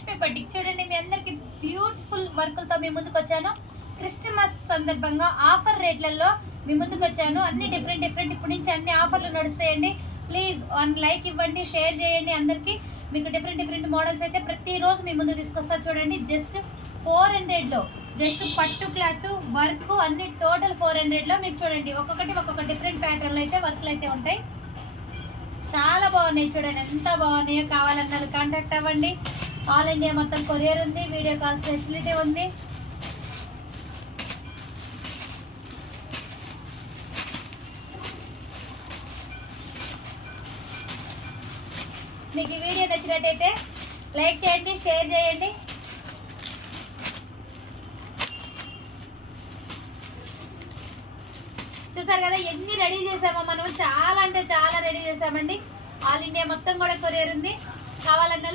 Reshmi batik చూడండి, మీ అందరికి beautiful వర్కులతో మీ ముందుకు వచ్చాను. క్రిస్మస్ సందర్భంగా ఆఫర్ రేట్లలో మీ ముందుకు వచ్చాను. అన్ని డిఫరెంట్ ఇప్పటి నుంచి అన్ని ఆఫర్లు నడుస్తాయండి. ప్లీజ్ 1 లైక్ ఇవ్వండి, షేర్ చేయండి. అందరికి మీకు డిఫరెంట్ మోడల్స్ అయితే ప్రతిరోజు మీ ముందు తీసుకొస్తా. చూడండి, జస్ట్ 400లో జస్ట్ పట్టు క్లాత్ వర్క్ అన్ని టోటల్ 400లో మీకు చూడండి. ఒక్కొక్క డిఫరెంట్ ప్యాటర్న్లో అయితే వర్క్లు అయితే ఉంటాయి. చాలా బాగున్నాయి చూడండి, ఎంత బాగున్నాయో. కావాలన్నా కాంటాక్ట్ అవ్వండి. ఆల్ ఇండియా మొత్తం కొరియర్ ఉంది, వీడియో కాల్ ఫెసిలిటీ ఉంది. మీకు ఈ వీడియో నచ్చినట్టయితే లైక్ చేయండి, షేర్ చేయండి. చూసారు కదా ఎన్ని రెడీ చేసామో మనం, చాలా అంటే చాలా రెడీ చేసామండి. ఆల్ ఇండియా మొత్తం కూడా కొరియర్ ఉంది. కావాలన్న